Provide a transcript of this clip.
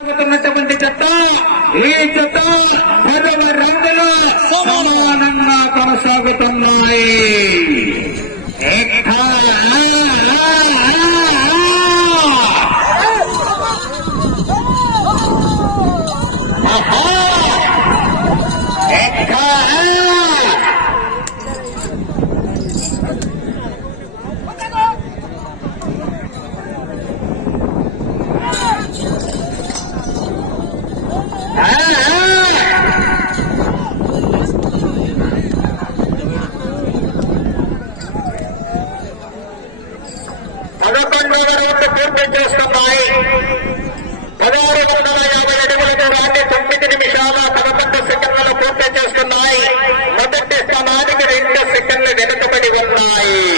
ఉన్నటువంటి చెత్త ఈ చెత్త పదవి రంగులు సమానంగా కొనసాగుతున్నాయి. ఎక్క, పూర్తి చేస్తున్నాయి పదహారు వందల యాభై అడుగులకు రాని తొమ్మిది నిమిషాల పదకొండు సెకండ్లు పూర్తి చేస్తున్నాయి. మొదటి స్థానానికి రెండు సెకండ్లు వెనుకబడి ఉన్నాయి.